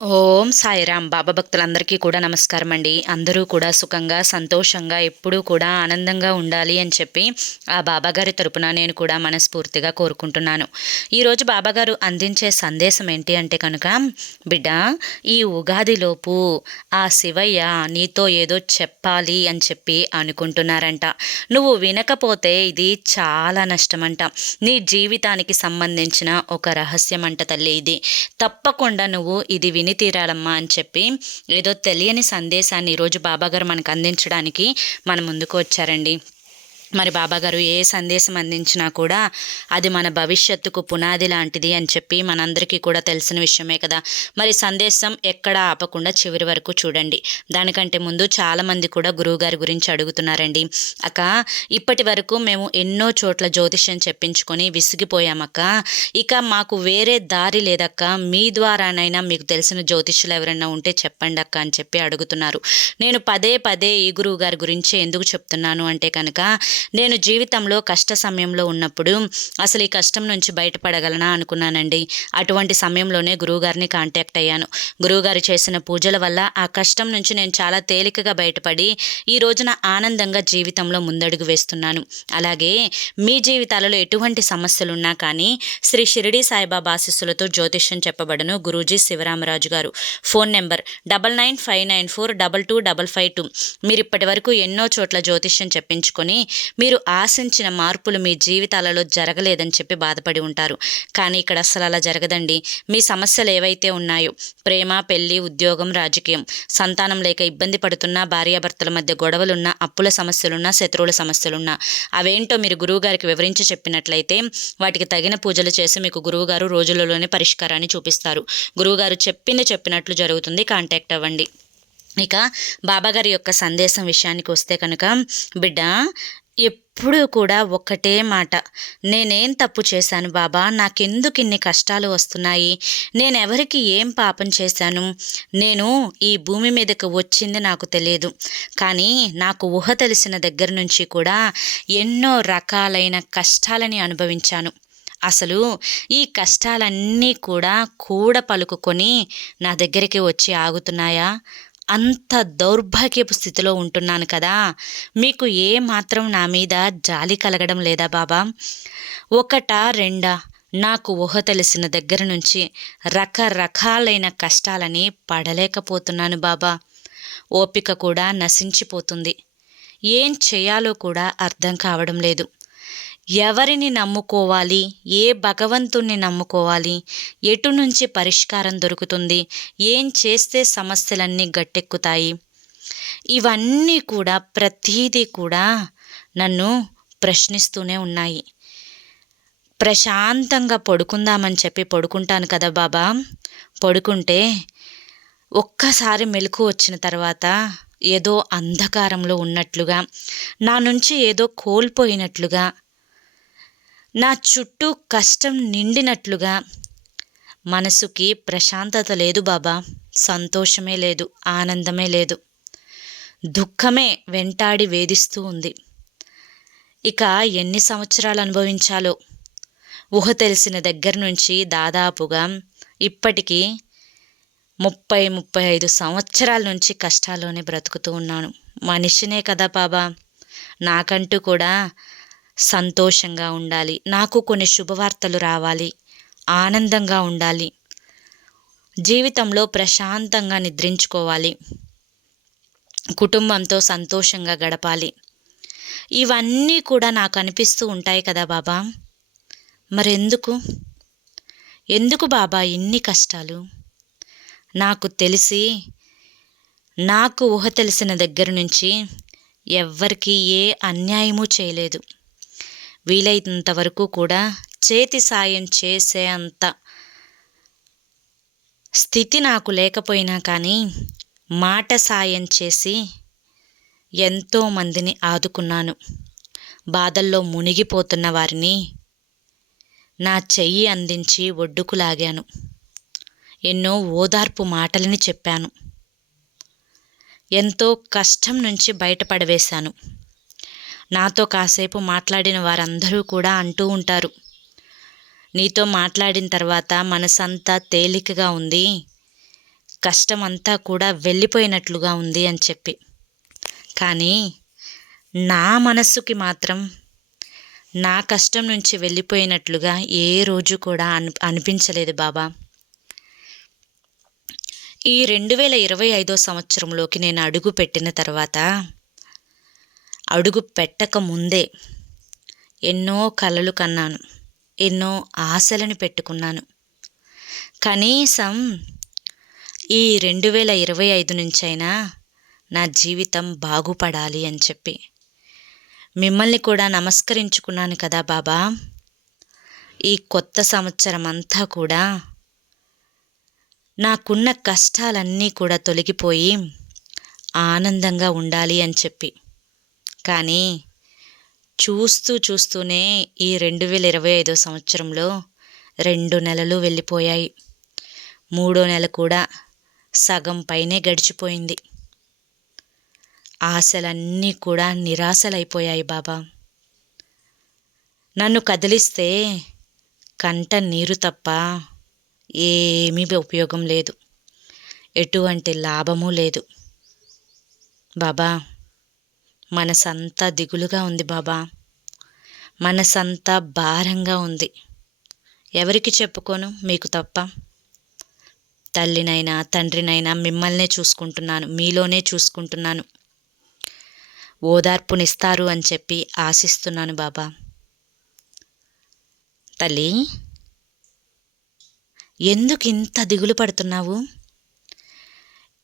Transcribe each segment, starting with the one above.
ఓం సాయిరాం బాబా భక్తులందరికీ కూడా నమస్కారం అండి. అందరూ కూడా సుఖంగా సంతోషంగా ఎప్పుడూ కూడా ఆనందంగా ఉండాలి అని చెప్పి ఆ బాబాగారి తరపున నేను కూడా మనస్ఫూర్తిగా కోరుకుంటున్నాను. ఈరోజు బాబాగారు అందించే సందేశం ఏంటి అంటే కనుక, బిడ్డ, ఈ ఉగాదిలోపు ఆ శివయ్య నీతో ఏదో చెప్పాలి అని చెప్పి అనుకుంటున్నారంట. నువ్వు వినకపోతే ఇది చాలా నష్టమంట. నీ జీవితానికి సంబంధించిన ఒక రహస్యం అంట తల్లి. ఇది తప్పకుండా నువ్వు ఇది విని తీరాలమ్మా అని చెప్పి ఏదో తెలియని సందేశాన్ని ఈరోజు బాబాగారు మనకు అందించడానికి మన ముందుకు వచ్చారండి. మరి బాబాగారు ఏ సందేశం అందించినా కూడా అది మన భవిష్యత్తుకు పునాది లాంటిది అని చెప్పి మనందరికీ కూడా తెలిసిన విషయమే కదా. మరి సందేశం ఎక్కడ ఆపకుండా చివరి వరకు చూడండి. దానికంటే ముందు చాలామంది కూడా గురువుగారి గురించి అడుగుతున్నారండి. అక్క, ఇప్పటి వరకు మేము ఎన్నో చోట్ల జ్యోతిష్యం చెప్పించుకొని విసిగిపోయామక్క, ఇక మాకు వేరే దారి లేదక్క, మీ ద్వారానైనా మీకు తెలిసిన జ్యోతిష్యులు ఎవరైనా ఉంటే చెప్పండి అక్క అని చెప్పి అడుగుతున్నారు. నేను పదే పదే ఈ గురువు గారి గురించి ఎందుకు చెప్తున్నాను అంటే కనుక, నేను జీవితంలో కష్ట సమయంలో ఉన్నప్పుడు అసలు ఈ కష్టం నుంచి బయటపడగలనా అనుకున్నానండి. అటువంటి సమయంలోనే గురువుగారిని కాంటాక్ట్ అయ్యాను. గురువుగారు చేసిన పూజల వల్ల ఆ కష్టం నుంచి నేను చాలా తేలికగా బయటపడి ఈ రోజున ఆనందంగా జీవితంలో ముందడుగు వేస్తున్నాను. అలాగే మీ జీవితాలలో ఎటువంటి సమస్యలున్నా కానీ శ్రీ షిరిడి సాయిబాబా ఆశీస్సులతో జ్యోతిష్యం చెప్పబడను. గురూజీ శివరామరాజు గారు. Phone number 995994225552. మీరు ఇప్పటి వరకు ఎన్నో చోట్ల జ్యోతిష్యం చెప్పించుకొని మీరు ఆశించిన మార్పులు మీ జీవితాలలో జరగలేదని చెప్పి బాధపడి ఉంటారు. కానీ ఇక్కడ అసలు అలా జరగదండి. మీ సమస్యలు ఏవైతే ఉన్నాయో, ప్రేమ, పెళ్లి, ఉద్యోగం, రాజకీయం, సంతానం లేక ఇబ్బంది పడుతున్నా, భార్యాభర్తల మధ్య గొడవలున్నా, అప్పుల సమస్యలున్నా, శత్రువుల సమస్యలున్నా, అవేంటో మీరు గురువుగారికి వివరించి చెప్పినట్లయితే వాటికి తగిన పూజలు చేసి మీకు గురువుగారు రోజులలోనే పరిష్కారాన్ని చూపిస్తారు. గురువుగారు చెప్పినట్లు జరుగుతుంది. కాంటాక్ట్ అవ్వండి. ఇక బాబాగారి యొక్క సందేశం విషయానికి వస్తే కనుక, బిడ్డ, ఎప్పుడూ కూడా ఒక్కటే మాట, నేనేం తప్పు చేశాను బాబా, నాకెందుకు ఇన్ని కష్టాలు వస్తున్నాయి, నేనెవరికి ఏం పాపం చేశాను, నేను ఈ భూమి మీదకి వచ్చింది నాకు తెలియదు, కానీ నాకు ఊహ తెలిసిన దగ్గర నుంచి కూడా ఎన్నో రకాలైన కష్టాలని అనుభవించాను. అసలు ఈ కష్టాలన్నీ కూడా పలుకుకొని నా దగ్గరికి వచ్చి ఆగుతున్నాయా? అంత దౌర్భాగ్యపు స్థితిలో ఉంటున్నాను కదా, మీకు ఏ మాత్రం నా మీద జాలి కలగడం లేదా బాబా? ఒకటా రెండా, నాకు ఊహ తెలిసిన దగ్గర నుంచి రకరకాలైన కష్టాలని పడలేకపోతున్నాను బాబా. ఓపిక కూడా నశించిపోతుంది. ఏం చేయాలో కూడా అర్థం కావడం లేదు. ఎవరిని నమ్ముకోవాలి, ఏ భగవంతుణ్ణి నమ్ముకోవాలి, ఎటు నుంచి పరిష్కారం దొరుకుతుంది, ఏం చేస్తే సమస్యలన్నీ గట్టెక్కుతాయి, ఇవన్నీ కూడా ప్రతీదీ కూడా నన్ను ప్రశ్నిస్తూనే ఉన్నాయి. ప్రశాంతంగా పడుకుందామని చెప్పి పడుకుంటాను కదా బాబా, పడుకుంటే ఒక్కసారి మెలకు వచ్చిన తర్వాత ఏదో అంధకారంలో ఉన్నట్లుగా, నా నుంచి ఏదో కోల్పోయినట్లుగా, నా చుట్టూ కష్టం నిండినట్లుగా, మనసుకి ప్రశాంతత లేదు బాబా, సంతోషమే లేదు, ఆనందమే లేదు, దుఃఖమే వెంటాడి వేధిస్తూ ఉంది. ఇక ఎన్ని సంవత్సరాలు అనుభవించాలో. ఊహ తెలిసిన దగ్గర నుంచి దాదాపుగా ఇప్పటికీ 35 సంవత్సరాల నుంచి కష్టాల్లోనే బ్రతుకుతూ ఉన్నాను. మనిషినే కదా బాబా, నాకంటూ కూడా సంతోషంగా ఉండాలి, నాకు కొన్ని శుభవార్తలు రావాలి, ఆనందంగా ఉండాలి, జీవితంలో ప్రశాంతంగా నిద్రించుకోవాలి, కుటుంబంతో సంతోషంగా గడపాలి. ఇవన్నీ కూడా నాకు అనిపిస్తూ ఉంటాయి కదా బాబా. ఎందుకు బాబా ఇన్ని కష్టాలు? నాకు తెలిసి, నాకు ఊహ తెలిసిన దగ్గర నుంచి ఎవ్వరికీ ఏ అన్యాయమూ చేయలేదు. వీలైనంత వరకు కూడా చేతి సాయం చేసే అంత స్థితి నాకు లేకపోయినా కానీ మాట సాయం చేసి ఎంతోమందిని ఆదుకున్నాను. బాధల్లో మునిగిపోతున్న వారిని నా చెయ్యి అందించి ఒడ్డుకు లాగాను. ఎన్నో ఓదార్పు మాటలని చెప్పాను. ఎంతో కష్టం నుంచి బయటపడవేశాను. నాతో కాసేపు మాట్లాడిన వారందరూ కూడా అంటూ ఉంటారు, నీతో మాట్లాడిన తర్వాత మనసంతా తేలికగా ఉంది, కష్టమంతా కూడా వెళ్ళిపోయినట్లుగా ఉంది అని చెప్పి. కానీ నా మనస్సుకి మాత్రం నా కష్టం నుంచి వెళ్ళిపోయినట్లుగా ఏ రోజు కూడా అనిపించలేదు బాబా. ఈ 2025 సంవత్సరంలోకి నేను అడుగు పెట్టిన తర్వాత, అడుగు పెట్టక ముందే ఎన్నో కలలు కన్నాను, ఎన్నో ఆశలను పెట్టుకున్నాను. కనీసం ఈ 2025 నుంచైనా నా జీవితం బాగుపడాలి అని చెప్పి మిమ్మల్ని కూడా నమస్కరించుకున్నాను కదా బాబా. ఈ కొత్త సంవత్సరం అంతా కూడా నాకున్న కష్టాలన్నీ కూడా తొలగిపోయి ఆనందంగా ఉండాలి అని చెప్పి. కానీ చూస్తూనే ఈ 2025 సంవత్సరంలో 2 నెలలు వెళ్ళిపోయాయి. 3వ నెల కూడా సగం పైనే గడిచిపోయింది. ఆశలన్నీ కూడా నిరాశలైపోయాయి బాబా. నన్ను కదిలిస్తే కంట నీరు తప్ప ఏమీ ఉపయోగం లేదు, ఎటువంటి లాభము లేదు బాబా. మనసంతా దిగులుగా ఉంది బాబా, మనసంతా భారంగా ఉంది. ఎవరికి చెప్పుకోను, మీకు తప్ప. తల్లినైనా తండ్రినైనా మిమ్మల్నే చూసుకుంటున్నాను, మీలోనే చూసుకుంటున్నాను. ఓదార్పునిస్తారు అని చెప్పి ఆశిస్తున్నాను బాబా. తల్లి, ఎందుకు ఇంత దిగులు పడుతున్నావు?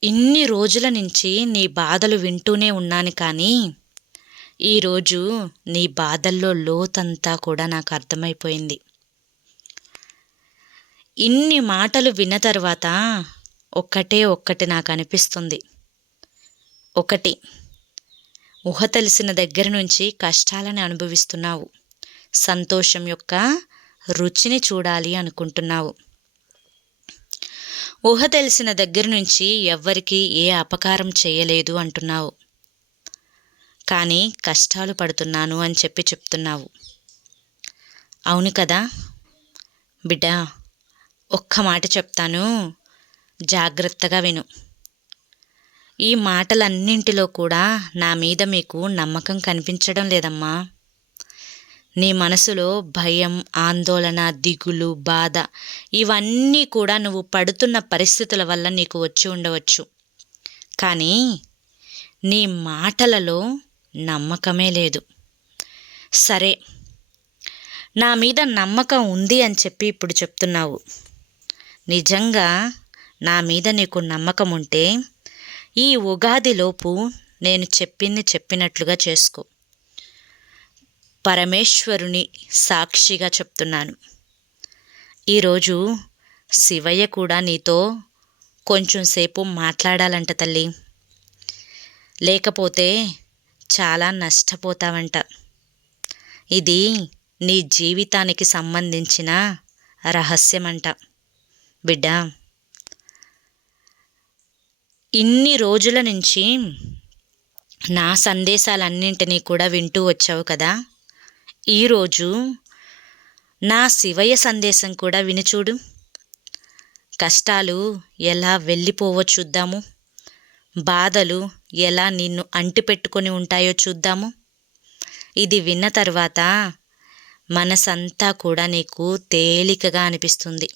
ఇన్ని రోజుల నుంచి నీ బాధలు వింటూనే ఉన్నాను, కానీ ఈరోజు నీ బాధల్లో లోతంతా కూడా నాకు అర్థమైపోయింది. ఇన్ని మాటలు విన్న తర్వాత ఒక్కటి నాకు అనిపిస్తుంది. ఒకటి, ఊహ తెలిసిన దగ్గర నుంచి కష్టాలను అనుభవిస్తున్నావు, సంతోషం యొక్క రుచిని చూడాలి అనుకుంటున్నావు. ఊహ తెలిసిన దగ్గర నుంచి ఎవ్వరికీ ఏ అపకారం చేయలేదు అంటున్నావు, కానీ కష్టాలు పడుతున్నాను అని చెప్పి చెప్తున్నావు. అవును కదా బిడ్డ, ఒక్క మాట చెప్తాను, జాగ్రత్తగా విను. ఈ మాటలన్నింటిలో కూడా నా మీద మీకు నమ్మకం కనిపించడం లేదమ్మా. నీ మనసులో భయం, ఆందోళన, దిగులు, బాధ ఇవన్నీ కూడా నువ్వు పడుతున్న పరిస్థితుల వల్ల నీకు వచ్చి ఉండవచ్చు. కానీ నీ మాటలలో నమ్మకమే లేదు. సరే, నా మీద నమ్మకం ఉంది అని చెప్పి ఇప్పుడు చెప్తున్నావు. నిజంగా నా మీద నీకు నమ్మకం ఉంటే ఈ ఉగాదిలోపు నేను చెప్పినట్లుగా చేసుకో. పరమేశ్వరుని సాక్షిగా చెప్తున్నాను. ఈరోజు శివయ్య కూడా నీతో కొంచెం సేపు మాట్లాడాలంట తల్లి, లేకపోతే చాలా నష్టపోతావంట. ఇది నీ జీవితానికి సంబంధించిన రహస్యమంట. బిడ్డ, ఇన్ని రోజుల నుంచి నా సందేశాలన్నింటినీ కూడా వింటూ వచ్చావు కదా. ఈరోజు నా శివయ్య సందేశం కూడా వినిచూడు. కష్టాలు ఎలా వెళ్ళిపోవో చూద్దాము, బాధలు ఎలా నిన్ను అంటిపెట్టుకొని ఉంటాయో చూద్దాము. ఇది విన్న తర్వాత మనసంతా కూడా నీకు తేలికగా అనిపిస్తుంది,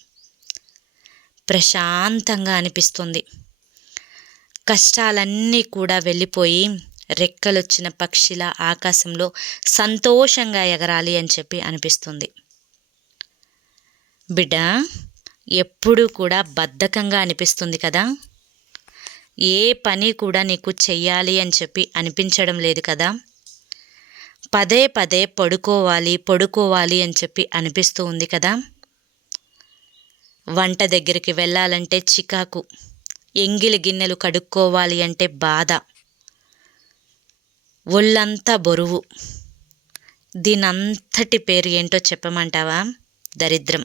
ప్రశాంతంగా అనిపిస్తుంది. కష్టాలన్నీ కూడా వెళ్ళిపోయి రెక్కలొచ్చిన పక్షిలా ఆకాశంలో సంతోషంగా ఎగరాలి అని చెప్పి అనిపిస్తుంది. బిడ్డ, ఎప్పుడూ కూడా బద్ధకంగా అనిపిస్తుంది కదా. ఏ పని కూడా నీకు చెయ్యాలి అని చెప్పి అనిపించడం లేదు కదా. పదే పడుకోవాలి అని చెప్పి అనిపిస్తూ ఉంది కదా. వంట దగ్గరికి వెళ్ళాలంటే చికాకు, ఎంగిలి గిన్నెలు కడుక్కోవాలి అంటే బాధ, ఒళ్ళంతా బరువు. దీనంతటి పేరు ఏంటో చెప్పమంటావా? దరిద్రం.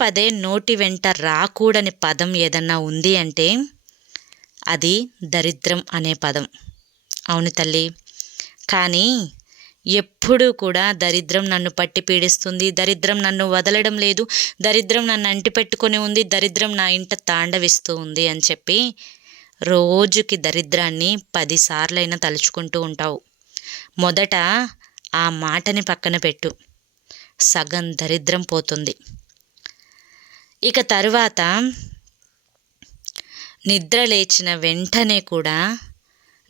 పదే నోటి వెంట రాకూడని పదం ఏదన్నా ఉంది అంటే అది దరిద్రం అనే పదం. అవును తల్లి, కానీ ఎప్పుడూ కూడా దరిద్రం నన్ను పట్టి పీడిస్తుంది, దరిద్రం నన్ను వదలడం లేదు, దరిద్రం నన్ను అంటిపెట్టుకొని ఉంది, దరిద్రం నా ఇంట తాండవిస్తూ ఉంది అని చెప్పి రోజుకి దరిద్రాన్ని 10 సార్లైనా తలుచుకుంటూ ఉంటావు. మొదట ఆ మాటని పక్కన పెట్టు, సగం దరిద్రం పోతుంది. ఇక తరువాత నిద్ర లేచిన వెంటనే కూడా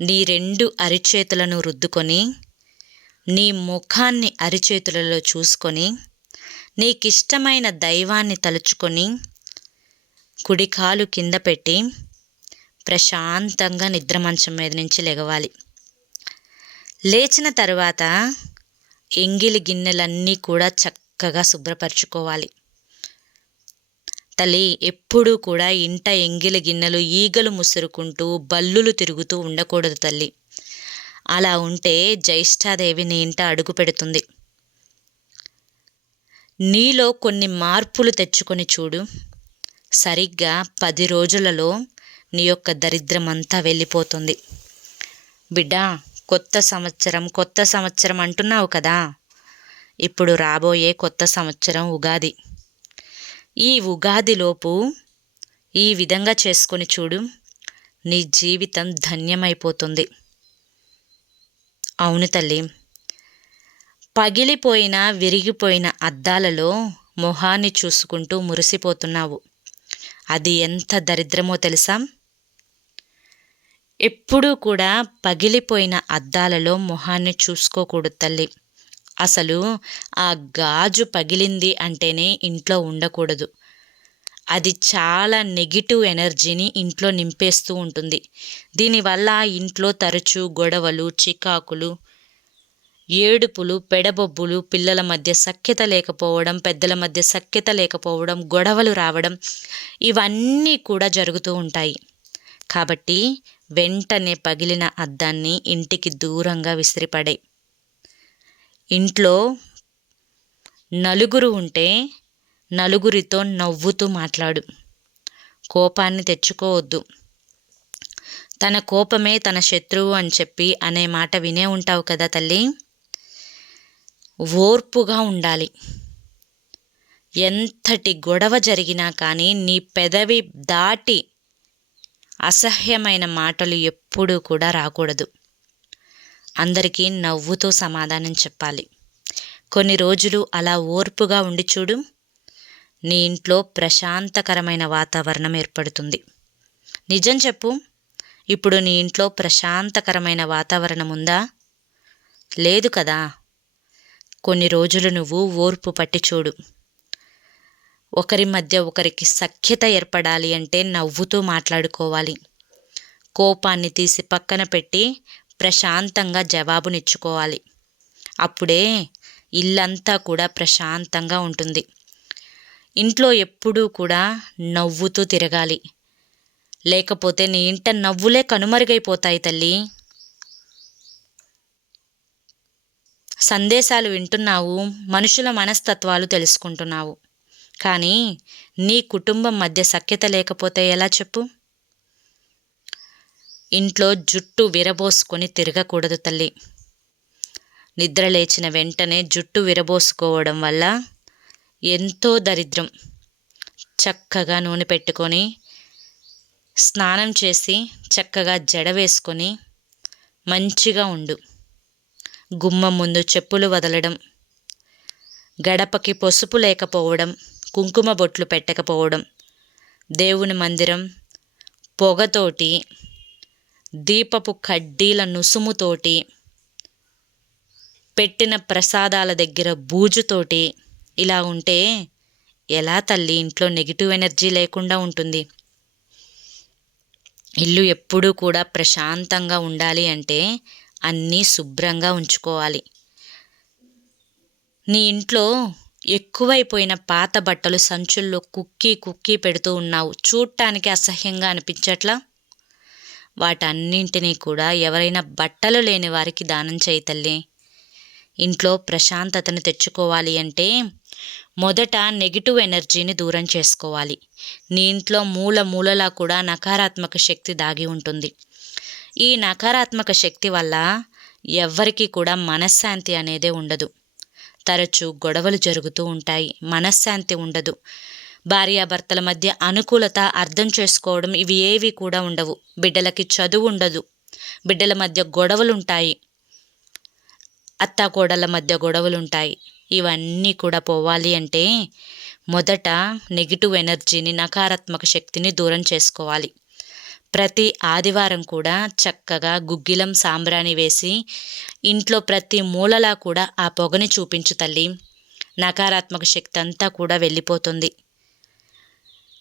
నీ 2 అరిచేతులను రుద్దుకొని, నీ ముఖాన్ని అరిచేతులలో చూసుకొని, నీకిష్టమైన దైవాన్ని తలుచుకొని, కుడి కాలు కింద పెట్టి ప్రశాంతంగా నిద్ర మంచం మీద నుంచి లెగవాలి. లేచిన తరువాత ఎంగిలి గిన్నెలన్నీ కూడా చక్కగా శుభ్రపరచుకోవాలి. తల్లి, ఎప్పుడూ కూడా ఇంట ఎంగిలి గిన్నెలు ఈగలు ముసురుకుంటూ బల్లులు తిరుగుతూ ఉండకూడదు తల్లి. అలా ఉంటే జ్యేష్ఠాదేవి నీ ఇంట అడుగు పెడుతుంది. నీలో కొన్ని మార్పులు తెచ్చుకొని చూడు. సరిగ్గా 10 రోజులలో నీ యొక్క దరిద్రం అంతా వెళ్ళిపోతుంది. బిడ్డా, కొత్త సంవత్సరం అంటున్నావు కదా. ఇప్పుడు రాబోయే కొత్త సంవత్సరం ఉగాది. ఈ ఉగాదిలోపు ఈ విధంగా చేసుకొని చూడు, నీ జీవితం ధన్యమైపోతుంది. అవును తల్లి, పగిలిపోయిన విరిగిపోయిన అద్దాలలో మొహాన్ని చూసుకుంటూ మురిసిపోతున్నావు. అది ఎంత దరిద్రమో తెలుసా? ఎప్పుడూ కూడా పగిలిపోయిన అద్దాలలో మొహాన్ని చూసుకోకూడదు తల్లి. అసలు ఆ గాజు పగిలింది అంటేనే ఇంట్లో ఉండకూడదు. అది చాలా నెగిటివ్ ఎనర్జీని ఇంట్లో నింపేస్తూ ఉంటుంది. దీనివల్ల ఇంట్లో తరచూ గొడవలు, చికాకులు, ఏడుపులు, పెడబొబ్బులు, పిల్లల మధ్య సఖ్యత లేకపోవడం, పెద్దల మధ్య సఖ్యత లేకపోవడం, గొడవలు రావడం, ఇవన్నీ కూడా జరుగుతూ ఉంటాయి. కాబట్టి వెంటనే పగిలిన అద్దాన్ని ఇంటికి దూరంగా విసిరిపడేయ్. ఇంట్లో నలుగురు ఉంటే నలుగురితో నవ్వుతూ మాట్లాడు. కోపాన్ని తెచ్చుకోవద్దు. తన కోపమే తన శత్రువు అని చెప్పి అనే మాట వినే ఉంటావు కదా తల్లి. ఓర్పుగా ఉండాలి. ఎంతటి గొడవ జరిగినా కానీ నీ పెదవి దాటి అసహ్యమైన మాటలు ఎప్పుడూ కూడా రాకూడదు. అందరికీ నవ్వుతో సమాధానం చెప్పాలి. కొన్ని రోజులు అలా ఓర్పుగా ఉండి చూడు, నీ ఇంట్లో ప్రశాంతకరమైన వాతావరణం ఏర్పడుతుంది. నిజం చెప్పు, ఇప్పుడు నీ ఇంట్లో ప్రశాంతకరమైన వాతావరణం ఉందా? లేదు కదా. కొన్ని రోజులు నువ్వు ఓర్పు పట్టి చూడు. ఒకరి మధ్య ఒకరికి సఖ్యత ఏర్పడాలి అంటే నవ్వుతూ మాట్లాడుకోవాలి. కోపాన్ని తీసి పక్కన పెట్టి ప్రశాంతంగా జవాబునిచ్చుకోవాలి. అప్పుడే ఇల్లంతా కూడా ప్రశాంతంగా ఉంటుంది. ఇంట్లో ఎప్పుడూ కూడా నవ్వుతూ తిరగాలి. లేకపోతే నీ ఇంట నవ్వులే కనుమరుగైపోతాయి తల్లి. సందేశాలు వింటున్నావు, మనుషుల మనస్తత్వాలు తెలుసుకుంటున్నావు. కానీ నీ కుటుంబం మధ్య సఖ్యత లేకపోతే ఎలా చెప్పు? ఇంట్లో జుట్టు విరబోసుకొని తిరగకూడదు తల్లి. నిద్ర లేచిన వెంటనే జుట్టు విరబోసుకోవడం వల్ల ఎంతో దరిద్రం. చక్కగా నూనె పెట్టుకొని స్నానం చేసి చక్కగా జడ వేసుకొని మంచిగా ఉండు. గుమ్మం ముందు చెప్పులు వదలడం, గడపకి పసుపు లేకపోవడం, కుంకుమ బొట్లు పెట్టకపోవడం, దేవుని మందిరం పొగతోటి, దీపపు కడ్డీల నుసుముతోటి, పెట్టిన ప్రసాదాల దగ్గర బూజుతోటి ఇలా ఉంటే ఎలా తల్లి ఇంట్లో నెగిటివ్ ఎనర్జీ లేకుండా ఉంటుంది? ఇల్లు ఎప్పుడూ కూడా ప్రశాంతంగా ఉండాలి అంటే అన్నీ శుభ్రంగా ఉంచుకోవాలి. నీ ఇంట్లో ఎక్కువైపోయిన పాత బట్టలు సంచుల్లో కుక్కి పెడుతూ ఉన్నావు. చూడటానికి అసహ్యంగా అనిపించట్లా? వాటన్నింటినీ కూడా ఎవరైనా బట్టలు లేని వారికి దానం చేయి తల్లి. ఇంట్లో ప్రశాంతతను తెచ్చుకోవాలి అంటే మొదట నెగిటివ్ ఎనర్జీని దూరం చేసుకోవాలి. నీ ఇంట్లో మూలలా కూడా నకారాత్మక శక్తి దాగి ఉంటుంది. ఈ నకారాత్మక శక్తి వల్ల ఎవ్వరికీ కూడా మనశ్శాంతి అనేదే ఉండదు. తరచూ గొడవలు జరుగుతూ ఉంటాయి, మనశ్శాంతి ఉండదు. భార్యాభర్తల మధ్య అనుకూలత, అర్థం చేసుకోవడం ఇవి ఏవి కూడా ఉండవు. బిడ్డలకి చదువు ఉండదు, బిడ్డల మధ్య గొడవలుంటాయి, అత్తాకోడళ్ళ మధ్య గొడవలుంటాయి. ఇవన్నీ కూడా పోవాలి అంటే మొదట నెగిటివ్ ఎనర్జీని, నకారాత్మక శక్తిని దూరం చేసుకోవాలి. ప్రతి ఆదివారం కూడా చక్కగా గుగ్గిలం సాంబ్రాణి వేసి ఇంట్లో ప్రతి మూలలా కూడా ఆ పొగని చూపించు తల్లి. నకారాత్మక శక్తి అంతా కూడా వెళ్ళిపోతుంది.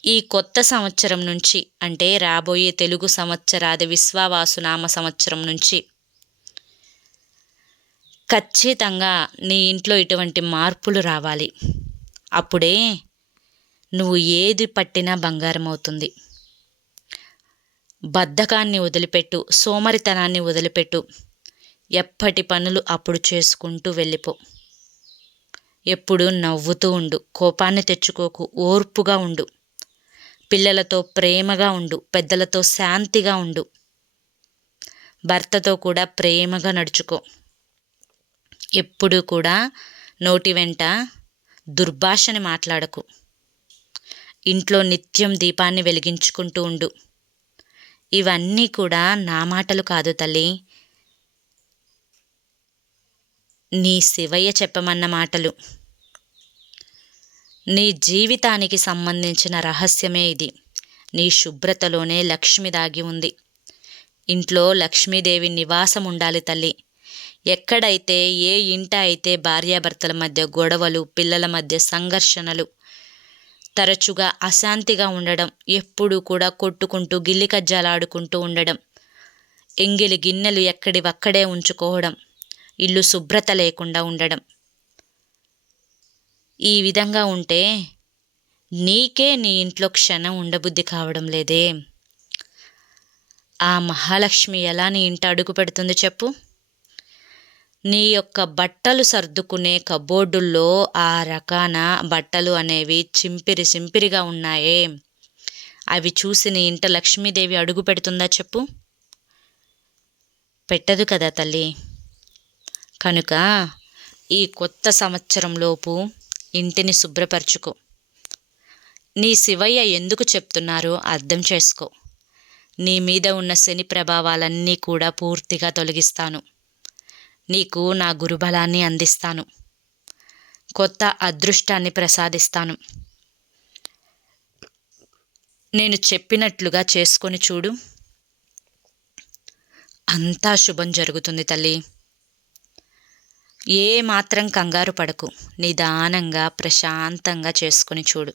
ఈ కొత్త సంవత్సరం నుంచి, అంటే రాబోయే తెలుగు సంవత్సరాది విశ్వావాసునామ సంవత్సరం నుంచి ఖచ్చితంగా నీ ఇంట్లో ఇటువంటి మార్పులు రావాలి. అప్పుడే నువ్వు ఏది పట్టినా బంగారం అవుతుంది. బద్ధకాన్ని వదిలిపెట్టు, సోమరితనాన్ని వదిలిపెట్టు. ఎప్పటి పనులు అప్పుడు చేసుకుంటూ వెళ్ళిపో. ఎప్పుడు నవ్వుతూ ఉండు, కోపాన్ని తెచ్చుకోకు, ఓర్పుగా ఉండు. పిల్లలతో ప్రేమగా ఉండు, పెద్దలతో శాంతిగా ఉండు. భర్తతో కూడా ప్రేమగా నడుచుకో. ఎప్పుడూ కూడా నోటి వెంట దుర్భాషని మాట్లాడకు. ఇంట్లో నిత్యం దీపాన్ని వెలిగించుకుంటూ ఉండు. ఇవన్నీ కూడా నా మాటలు కాదు తల్లి, నీ శివయ్య చెప్పమన్న మాటలు. నీ జీవితానికి సంబంధించిన రహస్యమే ఇది. నీ శుభ్రతలోనే లక్ష్మి దాగి ఉంది. ఇంట్లో లక్ష్మీదేవి నివాసం ఉండాలి తల్లి. ఎక్కడైతే, ఏ ఇంట అయితే భార్యాభర్తల మధ్య గొడవలు, పిల్లల మధ్య సంఘర్షణలు, తరచుగా అశాంతిగా ఉండడం, ఎప్పుడూ కూడా కొట్టుకుంటూ గిల్లి కజ్జాలాడుకుంటూ ఉండడం, ఎంగిలి గిన్నెలు ఎక్కడివక్కడే ఉంచుకోవడం, ఇల్లు శుభ్రత లేకుండా ఉండడం, ఈ విధంగా ఉంటే నీకే నీ ఇంట్లో క్షణం ఉండబుద్ధి కావడం లేదే. ఆ మహాలక్ష్మి ఎలా నీ ఇంట అడుగు పెడుతుంది చెప్పు? నీ యొక్క బట్టలు సర్దుకునే కబోర్డుల్లో ఆ రకాన బట్టలు అనేవి చింపిరిగా ఉన్నాయే, అవి చూసి నీ ఇంట లక్ష్మీదేవి అడుగు పెడుతుందా చెప్పు? పెట్టదు కదా తల్లి. కనుక ఈ కొత్త సంవత్సరంలోపు ఇంటిని శుభ్రపరచుకో. నీ శివయ్య ఎందుకు చెప్తున్నారో అర్థం చేసుకో. నీ మీద ఉన్న శని ప్రభావాలన్నీ కూడా పూర్తిగా తొలగిస్తాను. నీకు నా గురుబలాన్ని అందిస్తాను. కొత్త అదృష్టాన్ని ప్రసాదిస్తాను. నేను చెప్పినట్లుగా చేసుకొని చూడు, అంతా శుభం జరుగుతుంది తల్లి. ఏ మాత్రం కంగారు పడకు, నిదానంగా ప్రశాంతంగా చేసుకొని చూడు.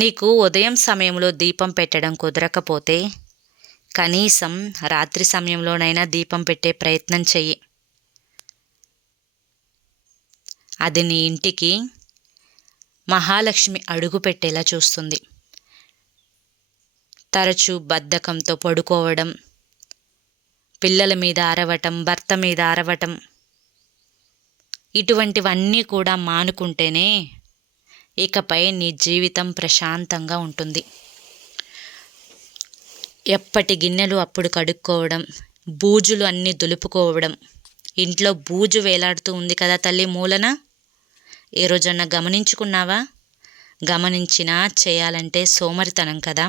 నీకు ఉదయం సమయంలో దీపం పెట్టడం కుదరకపోతే కనీసం రాత్రి సమయంలోనైనా దీపం పెట్టే ప్రయత్నం చెయ్యి. అది నీ ఇంటికి మహాలక్ష్మి అడుగు పెట్టేలా చూస్తుంది. తరచూ బద్ధకంతో పడుకోవడం, పిల్లల మీద అరవటం, భర్త మీద అరవటం, ఇటువంటివన్నీ కూడా మానుకుంటేనే ఇకపై నీ జీవితం ప్రశాంతంగా ఉంటుంది. ఎప్పటి గిన్నెలు అప్పుడు కడుక్కోవడం, బూజులు అన్నీ దులుపుకోవడం. ఇంట్లో బూజు వేలాడుతూ ఉంది కదా తల్లి మూలన, ఏ రోజన్నా గమనించుకున్నావా? గమనించినా చేయాలంటే సోమరితనం కదా.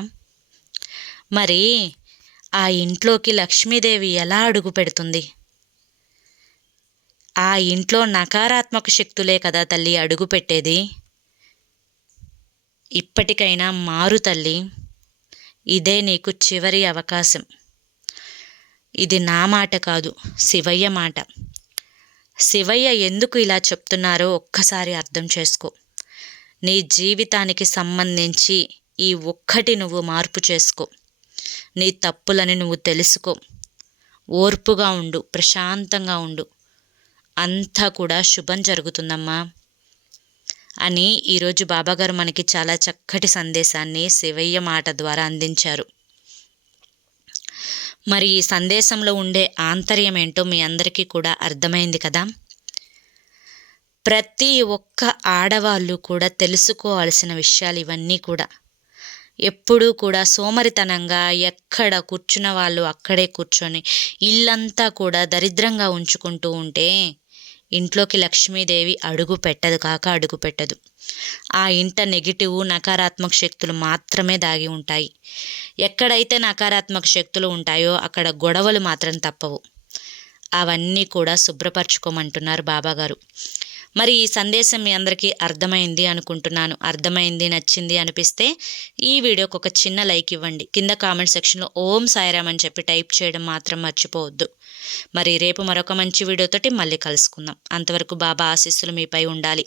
మరి ఆ ఇంట్లోకి లక్ష్మీదేవి ఎలా అడుగు పెడుతుంది? ఆ ఇంట్లో నకారాత్మక శక్తులే కదా తల్లి అడుగు పెట్టేది. ఇప్పటికైనా మారు తల్లి. ఇదే నీకు చివరి అవకాశం. ఇది నా మాట కాదు, శివయ్య మాట. శివయ్య ఎందుకు ఇలా చెప్తున్నారో ఒక్కసారి అర్థం చేసుకో. నీ జీవితానికి సంబంధించి ఈ ఒక్కటి నువ్వు మార్పు చేసుకో. నీ తప్పులని నువ్వు తెలుసుకో. ఓర్పుగా ఉండు, ప్రశాంతంగా ఉండు. అంతా కూడా శుభం జరుగుతుందమ్మా అని ఈరోజు బాబాగారు మనకి చాలా చక్కటి సందేశాన్ని శివయ్య మాట ద్వారా అందించారు. మరి ఈ సందేశంలో ఉండే ఆంతర్యం ఏంటో మీ అందరికీ కూడా అర్థమైంది కదా. ప్రతి ఒక్క ఆడవాళ్ళు కూడా తెలుసుకోవాల్సిన విషయాలు ఇవన్నీ కూడా. ఎప్పుడూ కూడా సోమరితనంగా ఎక్కడ కూర్చున్న వాళ్ళు అక్కడే కూర్చొని ఇల్లంతా కూడా దరిద్రంగా ఉంచుకుంటూ ఉంటే ఇంట్లోకి లక్ష్మీదేవి అడుగు పెట్టదు కాక అడుగు పెట్టదు. ఆ ఇంట నెగిటివ్ నకారాత్మక శక్తులు మాత్రమే దాగి ఉంటాయి. ఎక్కడైతే నకారాత్మక శక్తులు ఉంటాయో అక్కడ గొడవలు మాత్రం తప్పవు. అవన్నీ కూడా శుభ్రపరచుకోమంటున్నారు బాబాగారు. మరి ఈ సందేశం మీ అందరికీ అర్థమైంది అనుకుంటున్నాను. అర్థమైంది, నచ్చింది అనిపిస్తే ఈ వీడియోకి ఒక చిన్న లైక్ ఇవ్వండి. కింద కామెంట్ సెక్షన్లో ఓం సాయిరామ్ అని చెప్పి టైప్ చేయడం మాత్రం మర్చిపోవద్దు. మరి రేపు మరొక మంచి వీడియోతోటి మళ్ళీ కలుసుకుందాం. అంతవరకు బాబా ఆశీస్సులు మీపై ఉండాలి.